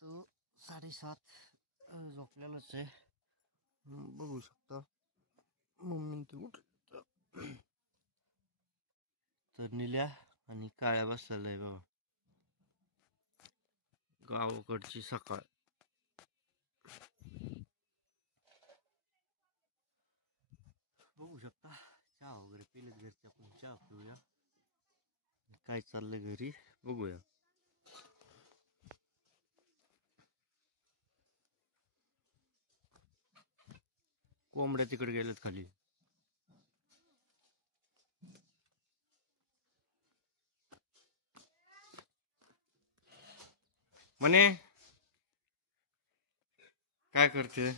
तर 7:30 झोपलेलाच आहे. बघू शकता मम्मी ते उठलं तर निल्या आणि काळ्या बसलेला आहे बाबा. गावाकडची सकाळ. बघू शकता चहा वगैरे पिलेत घरचे, आपण चहा पिऊया. काय चाललंय घरी बघूया. कोंबड्या तिकडे गेल्यात खाली. म्हणे काय करते?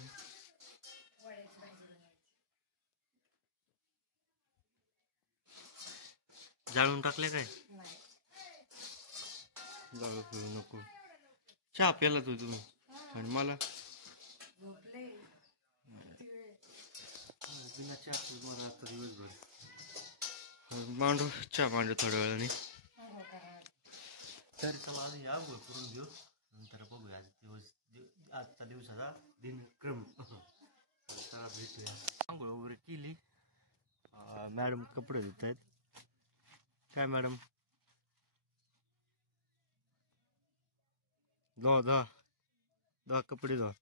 जाळून टाकले काय? जाळू पिऊ नको. चहा प्याला तू तुम्ही आणि मला बिना चहा पिऊ मला आता दिवसभर मांडू चहा मांडू थोड्या वेळाने. तर चला आधी आंघोळ करून घेऊ, नंतर बघूया आजचा दिवसाचा दिनक्रम. चला भेटूया. आंघोळ वगैरे केली. मॅडम कपडे देत आहेत. काय मॅडम? धुवा कपडे धुवा.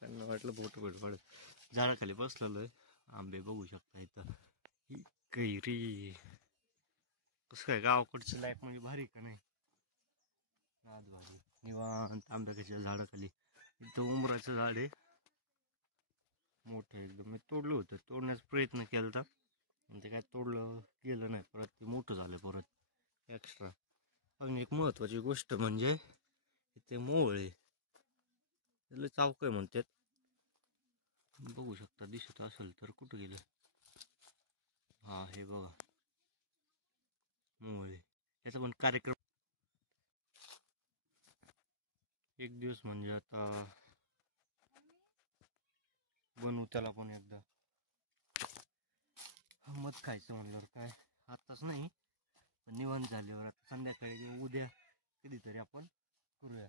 त्यांना वाटलं फोटो पडत. झाडाखाली बसलेलो आहे. आंबे बघू शकता इथं. कैरी कसं काय गावाकडची लाईफ म्हणजे भारी का नाही? आज भारी निवांत आंब्याच्या झाडाखाली. इथं उंबराचं झाड आहे मोठं एकदम. मी तोडलं होतं, तोडण्याचा प्रयत्न केला होता पण ते काय तोडलं गेलं नाही. परत ते मोठं झालं परत एक्स्ट्रा. अजून एक महत्वाची गोष्ट म्हणजे इथे मोळ आहे. त्याला चावक आहे म्हणतात. बघू शकता, दिसत असेल तर. कुठं गेलं? हा हे बघा मोळ आहे. याचा पण कार्यक्रम एक दिवस म्हणजे आता बनवू त्याला पण एकदा. मध खायचं म्हणल्यावर काय आताच नाही पण निवांत झाल्यावर आता संध्याकाळी किंवा उद्या कधीतरी आपण करूया.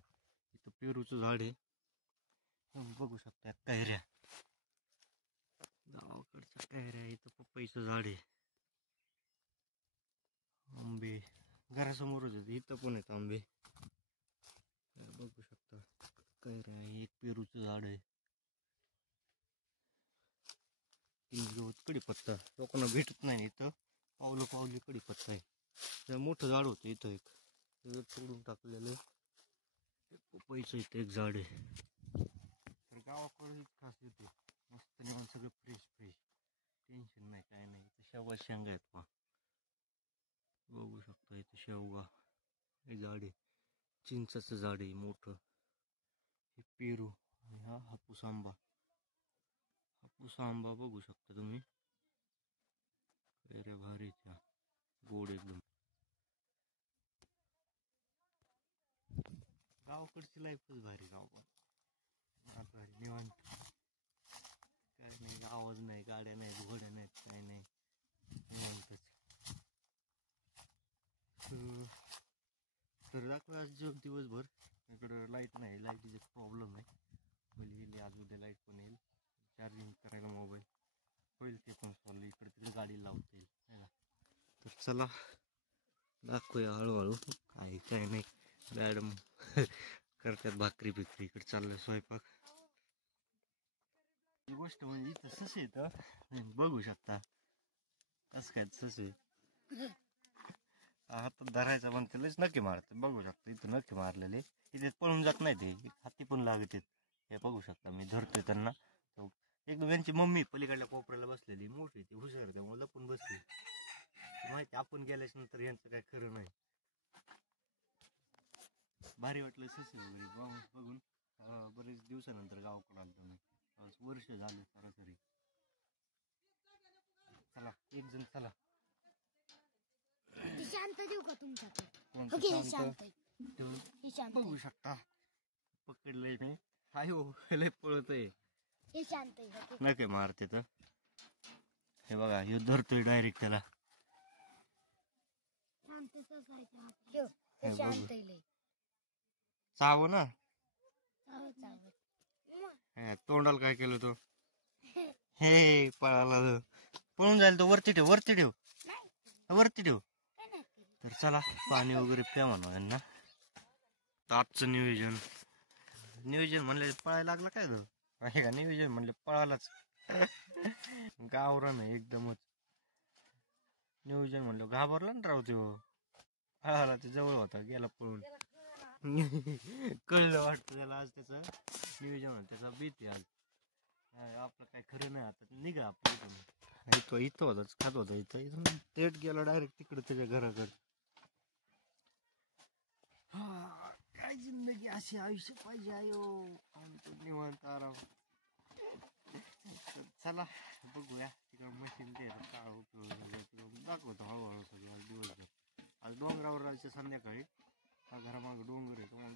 इथं पेरूचं झाड आहे. बघू शकता कैऱ्या, गावाकडच्या कैऱ्या. इथं पपईचं झाड आहे. आंबे घरासमोरच आहेत. इथं पण आहेत आंबे. बघू शकता कैऱ्या आहे. एक पेरूचं झाड आहे. गवत कडीपत्ता लोकांना भेटत नाही इथं. पावली कडीपत्ता आहे. त्या मोठं झाड होतं इथं एक, तोडून टाकलेलं. पपईचं इथं एक झाड आहे. तर गावाकडे खास येते मस्त निवांत सगळं फ्रेश टेन्शन नाही काय नाही. इथं शेवगा शेंगा आहेत पहा. बघू शकता इथं शेवगा हे झाड आहे. चिंचाचं झाड आहे मोठं. हे पेरू आणि हा हापूस आंबा. हापूस आंबा बघू शकता तुम्ही. कैऱ्या भारीच्या गोड एकदम. गावाकडची लाईफच भारी. गाव पण भारी निवांत. काय नाही, आवाज नाही, गाड्या नाहीत, घोड्या नाहीत, काय नाही, निवांतच. तर दाखवा आज दिवसभर. इकडं लाईट नाही, लाईटीचा प्रॉब्लेम आहे. येईल आज उद्या लाईट पण येईल. चार्जिंग करायला मोबाईल होईल ते पण सॉल्व. इकडे तिकडे गाडी लावता येईल है ना. तर चला दाखवूया हळूहळू. काय नाही. मॅडम करतात भाकरी बिकरी. इकडे चाललंय स्वयंपाक. ही गोष्ट म्हणजे इथं ससे येतं बघू शकता. कसं काय ससे हातात धरायचं पण त्यालाच नक्की मारत. बघू शकता इथं नक्की मारलेले. इथे पळून जात नाही ते, हाती पण लागत. हे बघू शकता मी धरतोय त्यांना. एकदम यांची मम्मी पलीकडल्या कोपऱ्याला बसलेली मोठी ती हुशार, त्यामुळे लपून बसली. माहिती आपण गेल्याच्या नंतर यांचं काय खरं नाही. भारी वाटलं ससे वगैरे बघून. बरेच दिवसानंतर गावाकडे आलो मी. वर्ष झालं सरासरी. चला एक जण चला. शांत देऊ का तुमच्याकडे? बघू शकता पकडलंय मी. हाय हो लय पळतोय. नके मारते तर. हे बघा हे धरतोय डायरेक्ट त्याला. चाव ना तोंडाला काय केलं तो हे पळाला पळून जाईल तो वरती ठेव वरती ठेव वरती ठेव तर चला पाणी वगैरे प्या म्हणा यांना आजचं नियोजन म्हणले पळायला लागला काय तो आहे का नियोजन म्हणले पळालाच गावरान एकदमच नियोजन म्हणलं घाबरला ना राव तो पळाला ते जवळ होता गेला पळून कळलं वाटतं त्याला आज त्याचं नियोजन म्हणून त्याचा भीती आज आपलं काय खरं नाही आता निघा आपलं इथं होताच खात होता इथं थेट गेला डायरेक्ट तिकडे त्याच्या घराकडे काय जिंदगी अशी आयुष्य पाहिजे आयो आम्ही तो निवांत आराम चला बघूया तिकडं मशीन ते काय उपयोग दाखवतो हळूहळू सगळं दिवसभर आज डोंगरावर राहायचं संध्याकाळी घरामागं डोंगर आहे